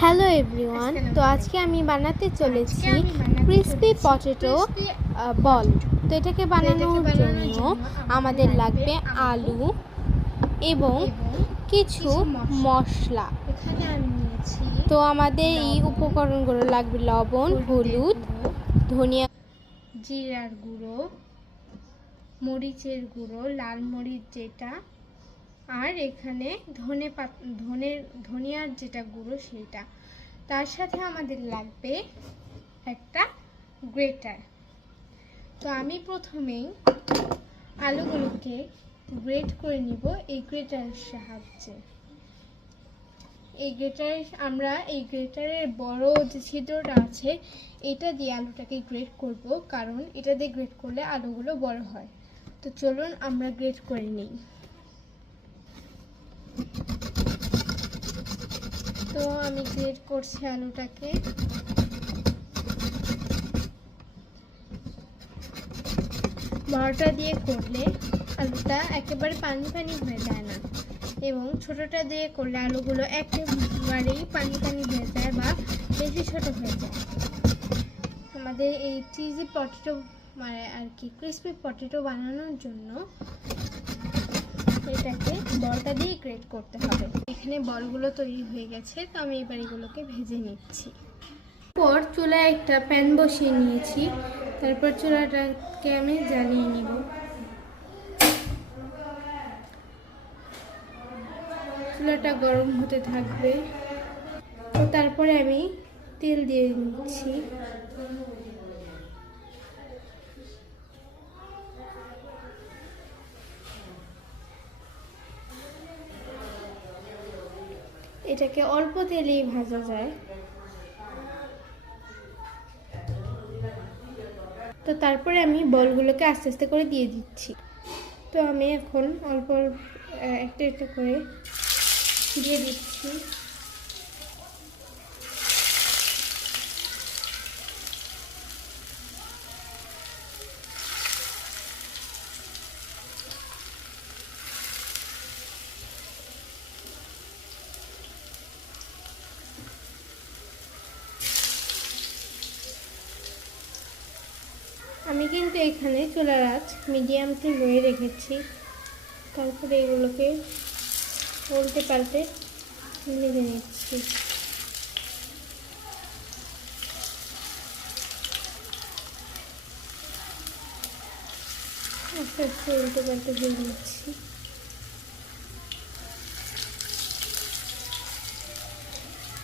Hello everyone, তো আজকে আমি বানাতে চলেছি ক্রিসপি পটেটো বল। তো এটাকে বানানোর জন্য আমাদের লাগবে আলু এবং কিছু মশলা। তো আমাদের এই উপকরণগুলো লাগবে লবণ, হলুদ, ধনিয়া, জিরার গুঁড়ো, মরিচের গুঁড়ো, লাল মরিচ যেটা, আর এখানে ধনিয়ার যেটা গুঁড়ো সেটা। তার সাথে আমাদের লাগবে একটা গ্রেটার। তো আমি প্রথমেই আলুগুলোকে গ্রেট করে নিব এই গ্রেটারের সাহায্যে। আমরা এই গ্রেটারের বড় যে ছিদ্রটা আছে এটা দিয়ে আলুটাকে গ্রেট করব, কারণ এটা দিয়ে গ্রেট করলে আলুগুলো বড় হয়। তো চলুন আমরা গ্রেট করে নিই। তো আমি গ্রেট করছি আলুটাকে। বড়টা দিয়ে করলে আলুটা একেবারে পানি পানি হয়ে যায় না, এবং ছোটটা দিয়ে করলে আলুগুলো একেবারেই পানি পানি হয়ে যায় বা বেশি ছোট হয়ে যায়। আমাদের এই চিজি পটেটো মানে আর কি ক্রিসপি পটেটো বানানোর জন্য এটাকে বলটা দিয়ে গ্রেট করতে হবে। এখানে বলগুলো তৈরি হয়ে গেছে, তো আমি এবার এগুলোকে ভেজে নিচ্ছি। পর চুলায় একটা প্যান বসিয়ে নিয়েছি, তারপর চুলাটাকে আমি জ্বালিয়ে নিব। চুলাটা গরম হতে থাকবে, তো তারপরে আমি তেল দিয়ে নিচ্ছি। এটাকে অল্প তেলেই ভাজা যায়। তো তারপরে আমি বলগুলোকে আস্তে আস্তে করে দিয়ে দিচ্ছি। তো আমি এখন অল্প একটা একটা করে দিয়ে দিচ্ছি। আমি কিন্তু এখানে চুলার আঁচ মিডিয়াম টু লোয়ে রেখেছি। তারপরে এগুলোকে উল্টে পাল্টে ভেজে নিচ্ছি। আস্তে আস্তে উল্টে পাল্টে ভেজে নিচ্ছি।